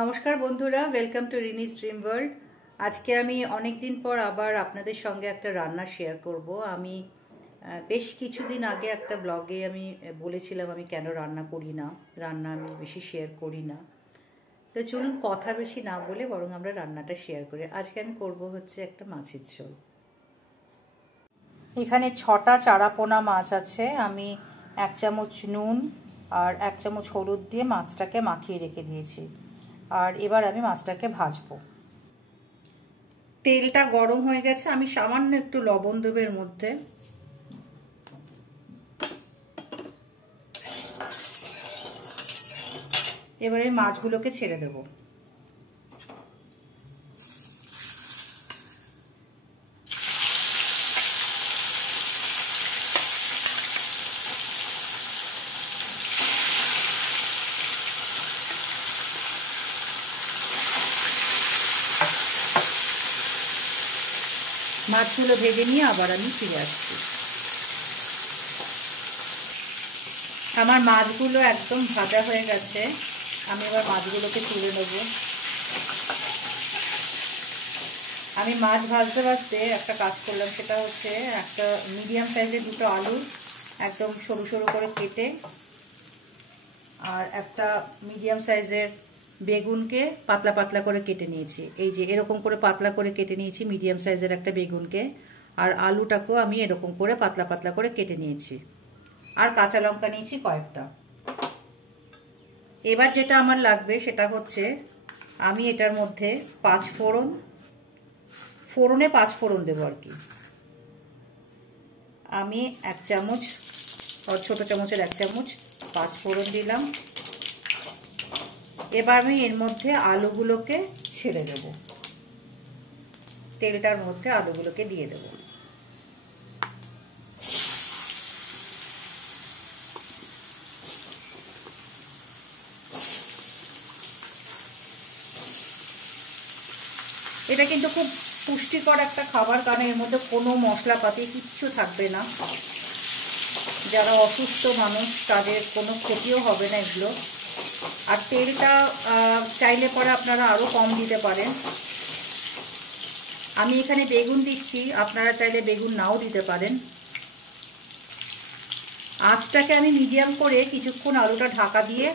নমস্কার বন্ধুরা, welcome to Rini's dream world. আজকে আমি অনেক দিন পর আবার আপনাদের সঙ্গে একটা রান্না শেয়ার করব। আমি বেশ কিছুদিন আগে একটা ব্লগে আমি বলেছিলাম আমি কেন রান্না করি না, রান্না আমি বেশি শেয়ার করি না। তো চলুন কথা বেশি না বলে বরং আমরা রান্নাটা শেয়ার করি। আজকে আমি করব হচ্ছে একটা মাছের ঝোল। এখানে 6টা চারাপোনা মাছ আছে। আমি 1 চামচ নুন আর 1 চামচ হলুদ দিয়ে মাছটাকে মাখিয়ে রেখে দিয়েছি। আর এবার আমি মাছটাকে ভাজবো। তেলটা গরম হয়ে গেছে, আমি সামান্য একটু লবণ দেব এর মধ্যে। এবারে মাছগুলোকে ছেড়ে দেব। মাছগুলো ভেজে নিয়ে আবার আমি ফিরে আসছি। আমার মাছগুলো একদম ভাজা হয়ে গেছে। আমি এবার মাছগুলোকে তুলে নেব। আমি মাছ ভাজতে ভাজতে একটা কাজ করলাম, সেটা হচ্ছে একটা মিডিয়াম সাইজের 2টো আলু একদম সরু সরু করে কেটে, আর একটা মিডিয়াম সাইজের বেগুনকে পাতলা পাতলা করে কেটে নিয়েছি। এই যে এরকম করে পাতলা করে কেটে নিয়েছি মিডিয়াম সাইজের একটা বেগুনকে, আর আলুটাকেও আমি এরকম করে পাতলা পাতলা করে কেটে নিয়েছি। আর কাঁচা লঙ্কা নিয়েছি কয়েকটা। এবার যেটা আমার লাগবে সেটা হচ্ছে আমি এটার মধ্যে 5 ফোড়ন, ফোড়নে 5 ফোড়ন দেবো আর কি। আমি 1 চামচ, ছোট চামচের 1 চামচ 5 ফোড়ন দিলাম। এবার আমি এর মধ্যে আলুগুলোকে ছেড়ে দেব, তেলটার মধ্যে আলুগুলোকে দিয়ে দেব। এটা কিন্তু খুব পুষ্টিকর একটা খাবার, কারণ এর মধ্যে কোনো মশলাপাতি কিচ্ছু থাকবে না। যারা অসুস্থ মানুষ তাদের কোনো ক্ষতিও হবে না এগুলো। আর তেলটা চাইলে পরে আপনারা আরও কম দিতে পারেন। আমি এখানে বেগুন দিচ্ছি, আপনারা চাইলে বেগুন নাও দিতে পারেন। আঁচটাকে আমি মিডিয়াম করে কিছুক্ষণ আলুটা ঢাকা দিয়ে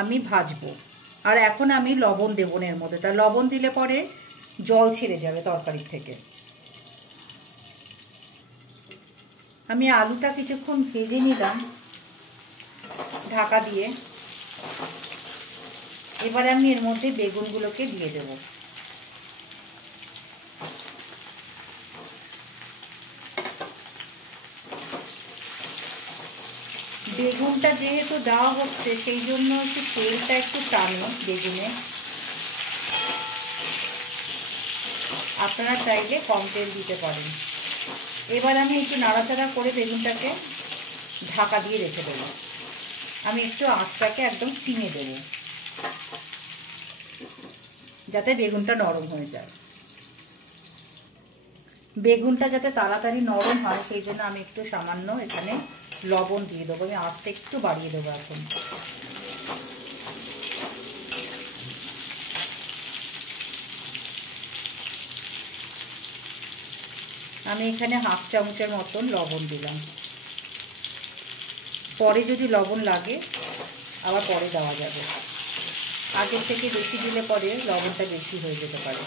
আমি ভাজবো। আর এখন আমি লবণ দেবো এর মধ্যে, তা লবণ দিলে পরে জল ছেড়ে যাবে তরকারির থেকে। আমি আলুটা কিছুক্ষণ ভেজে নিলাম ঢাকা দিয়ে। এবারে আমি এর মধ্যে বেগুনগুলোকে দিয়ে দেব। বেগুনটা যেহেতু দেওয়া হচ্ছে সেই জন্য একটু তেলটা একটু টানে বেগুনে। আপনারা চাইলে কম তেল দিতে পারেন। এবার আমি একটু নাড়াচাড়া করে বেগুনটাকে ঢাকা দিয়ে রেখে দেবো। আমি একটু আঁচটাকে একদম সিমে দেবো যাতে বেগুনটা নরম হয়ে যায়। বেগুনটা যাতে তাড়াতাড়ি নরম হয় সেই জন্য আমি একটু সামান্য এখানে লবণ দিয়ে দেবো। আমি আঁচটা একটু বাড়িয়ে দেবো এখন। আমি এখানে 1/2 চামচের মতন লবণ দিলাম। পরে যদি লবণ লাগে আবার পরে দেওয়া যাবে। আগের থেকে বেশি দিলে পরে লবণটা বেশি হয়ে যেতে পারে।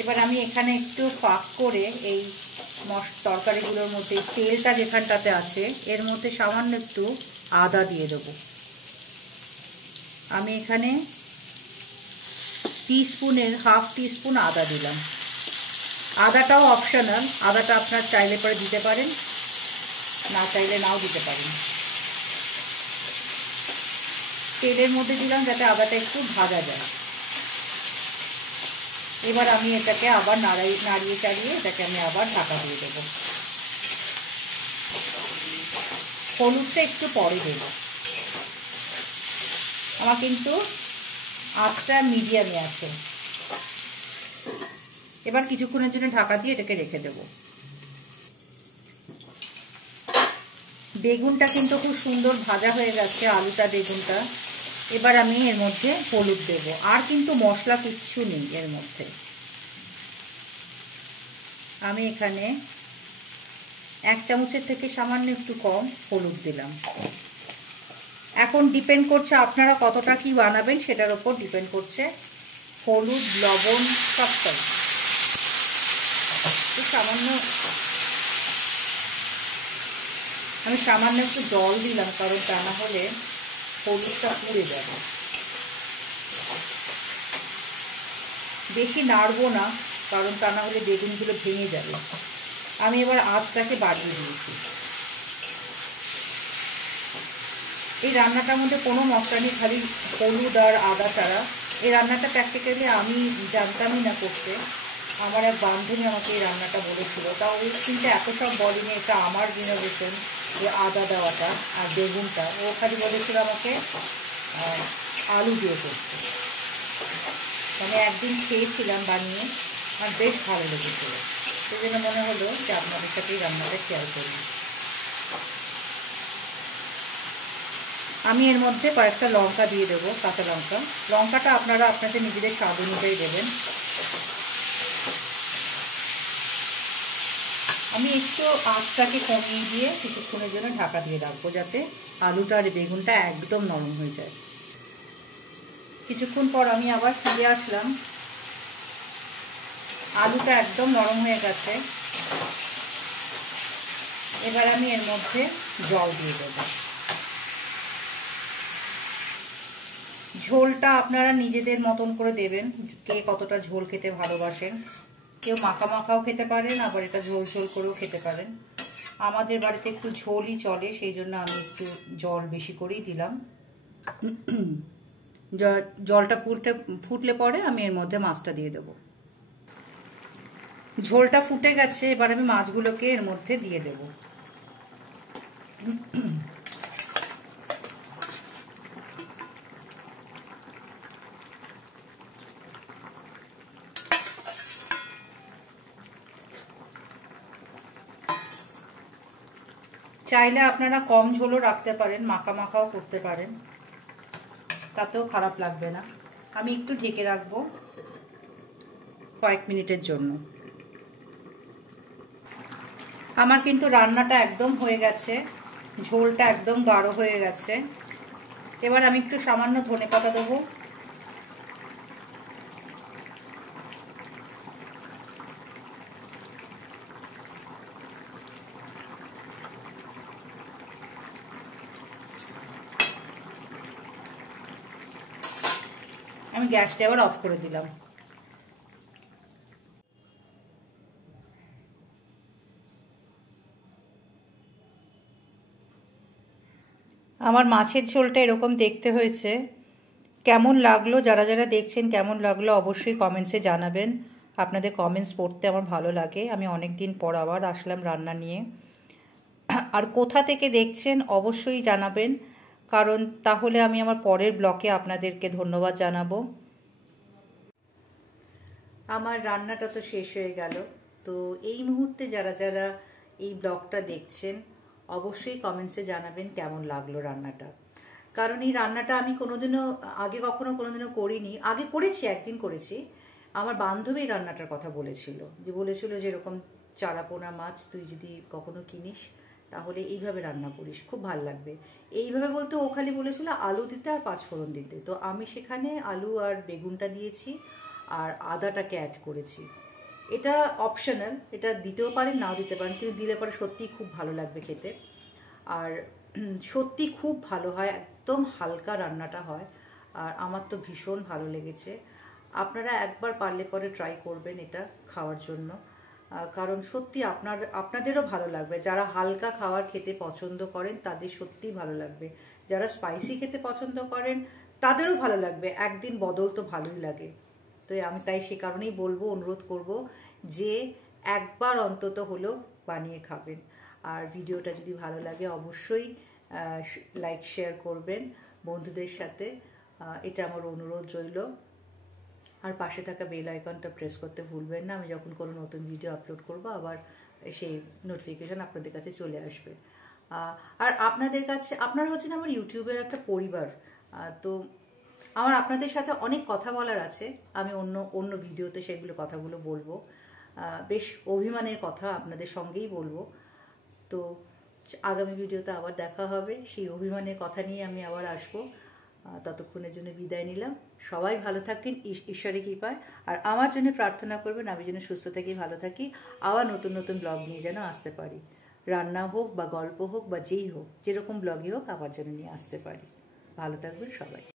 এবার আমি এখানে একটু ফাঁক করে এই তরকারিগুলোর মধ্যে তেলটা যেখানটাতে আছে এর মধ্যে সামান্য একটু আদা দিয়ে দেবো। আমি এখানে টিস্পুনের 1/2 টিস্পুন আদা দিলাম। আদাটাও অপশনাল, আদাটা আপনার চাইলে পরে দিতে পারেন, না চাইলে নাও দিতে পারেন। তেলের মধ্যে দিলাম যাতে আদাটা একটু ভাজা যায়। এবার আমি এটাকে আবার নাড়িয়ে চাড়িয়ে এটাকে আমি আবার ঢাকা দিয়ে দেবো। হলুদটা একটু পরে দেব। আমার কিন্তু আঁচটা মিডিয়ামে আছে। এবার কিছুক্ষণের জন্য ঢাকা দিয়ে এটাকে রেখে দেব। বেগুনটা কিন্তু খুব সুন্দর ভাজা হয়ে গেছে, আলুটা বেগুনটা। এবার আমি এর মধ্যে হলুদ দেব, আর কিন্তু মশলা কিচ্ছু নেই এর মধ্যে। আমি এখানে 1 চামচের থেকে সামান্য একটু কম হলুদ দিলাম। এখন ডিপেন্ড করছে আপনারা কতটা কি বানাবেন, সেটার উপর ডিপেন্ড করছে হলুদ, লবণ সবটাই। আমি সামান্য একটু জল দিলাম, কারণ তা না হলে হলুদটা পুড়ে যাবে। বেশি নাড়বো না, কারণ তা না হলে বেগুনগুলো ভেঙে যাবে। আমি এবার আঁচটাকে বাড়িয়ে দিয়েছি। এই রান্নাটার মধ্যে কোনো মশলা নেই, খালি হলুদ আর আদা ছাড়া। এই রান্নাটা প্র্যাকটিক্যালি আমি জানতামই না করতে। আমার এক বান্ধবী আমাকে এই রান্নাটা বলেছিল, তা ওই কিন্তু এত সব বলেনি, এটা আমার ইনোভেশন, যে আদা দেওয়াটা আর বেগুনটা। ও খালি বলেছিল আমাকে আলু দিয়ে করতে। আমি একদিন খেয়েছিলাম বানিয়ে, আর বেশ ভালো লেগেছিল। সেই জন্য মনে হলো যে আপনাদের সাথে এই রান্নাটা শেয়ার করি। আমি এর মধ্যে কয়েকটা লঙ্কা দিয়ে দেবো, কাঁচা লঙ্কা। লঙ্কাটা আপনারা আপনাদের নিজেদের স্বাদ অনুযায়ী দেবেন। আমি একটু আঁচটাকে কমিয়ে দিয়ে কিছুক্ষণের জন্য ঢাকা দিয়ে রাখবো, যাতে আলুটা আর বেগুনটা একদম নরম হয়ে যায়। কিছুক্ষণ পর আমি আবার ফিরে আসলাম। আলুটা একদম নরম হয়ে গেছে। এবার আমি এর মধ্যে জল দিয়ে দেবো। ঝোলটা আপনারা নিজেদের মতন করে দেবেন, কে কতটা ঝোল খেতে ভালোবাসেন। কেউ মাখা মাখাও খেতে পারেন, আবার এটা ঝোল ঝোল করেও খেতে পারেন। আমাদের বাড়িতে একটু ঝোলই চলে, সেই জন্য আমি একটু জল বেশি করেই দিলাম। জলটা ফুটলে পরে আমি এর মধ্যে মাছটা দিয়ে দেবো। ঝোলটা ফুটে গেছে, এবার আমি মাছগুলোকে এর মধ্যে দিয়ে দেব। চাইলে আপনারা কম ঝোলও রাখতে পারেন, মাখা মাখাও করতে পারেন, তাতেও খারাপ লাগবে না। আমি একটু ঢেকে রাখবো কয়েক মিনিটের জন্য। আমার কিন্তু রান্নাটা একদম হয়ে গেছে, ঝোলটা একদম গাঢ় হয়ে গেছে। এবার আমি একটু সামান্য ধনেপাতা দেবো। আমি গ্যাসটা এবার অফ করে দিলাম। আমার মাছের ঝোলটা এরকম দেখতে হয়েছে। কেমন লাগলো, যারা যারা দেখছেন কেমন লাগলো অবশ্যই কমেন্টসে জানাবেন। আপনাদের কমেন্টস পড়তে আমার ভালো লাগে। আমি অনেক দিন পর আবার আসলাম রান্না নিয়ে। আর কোথা থেকে দেখছেন অবশ্যই জানাবেন, কারণ তাহলে আমি আমার পরের ব্লকে আপনাদেরকে ধন্যবাদ জানাবো। আমার রান্নাটা তো শেষ হয়ে গেল। তো এই মুহূর্তে যারা যারা এই ব্লগটা দেখছেন অবশ্যই কমেন্টসে জানাবেন কেমন লাগলো রান্নাটা। কারণ এই রান্নাটা আমি কোনোদিনও আগে কোনোদিনও করিনি। আগে করেছি, একদিন করেছি। আমার বান্ধবী এই রান্নাটার কথা বলেছিল, যে এরকম চারাপোনা মাছ তুই যদি কখনো কিনিস তাহলে এইভাবে রান্না করিস, খুব ভাল লাগবে। এইভাবে বলতে ও খালি বলেছিল আলু দিতে আর 5 ফোড়ন দিতে। তো আমি সেখানে আলু আর বেগুনটা দিয়েছি আর আদাটাকে অ্যাড করেছি। এটা অপশনাল, এটা দিতেও পারেন নাও দিতে পারেন, কিন্তু দিলে পরে সত্যিই খুব ভালো লাগবে খেতে। আর সত্যি খুব ভালো হয়, একদম হালকা রান্নাটা হয়। আর আমার তো ভীষণ ভালো লেগেছে। আপনারা একবার পারলে পরে ট্রাই করবেন এটা খাওয়ার জন্য, কারণ সত্যি আপনাদেরও ভালো লাগবে। যারা হালকা খাবার খেতে পছন্দ করেন তাদের সত্যিই ভালো লাগবে। যারা স্পাইসি খেতে পছন্দ করেন তাদেরও ভালো লাগবে। একদিন বদল তো ভালোই লাগে। তো আমি তাই সে কারণেই বলবো, অনুরোধ করব যে একবার অন্তত হলেও বানিয়ে খাবেন। আর ভিডিওটা যদি ভালো লাগে অবশ্যই লাইক শেয়ার করবেন বন্ধুদের সাথে, এটা আমার অনুরোধ রইল। আর পাশে থাকা বেল আইকনটা প্রেস করতে ভুলবেন না। আমি যখন কোনো নতুন ভিডিও আপলোড করব আবার সেই নোটিফিকেশন আপনাদের কাছে চলে আসবে। আর আপনাদের কাছে, আপনারা হচ্ছেন আমার ইউটিউবের একটা পরিবার। তো আমার আপনাদের সাথে অনেক কথা বলার আছে, আমি অন্য অন্য ভিডিওতে সেগুলো কথাগুলো বলবো। বেশ অভিমানের কথা আপনাদের সঙ্গেই বলবো। তো আগামী ভিডিওতে আবার দেখা হবে, সেই অভিমানের কথা নিয়ে আমি আবার আসবো। ততক্ষণের জন্য বিদায় নিলাম। সবাই ভালো থাকেন ঈশ্বরের কৃপায়, আর আমার জন্য প্রার্থনা করবেন আমি যেন সুস্থ থাকি, ভালো থাকি, আবার নতুন নতুন ব্লগ নিয়ে যেন আসতে পারি। রান্না হোক বা গল্প হোক বা যেই হোক, যেরকম ব্লগই হোক, আবার যেন নিয়ে আসতে পারি। ভালো থাকবেন সবাই।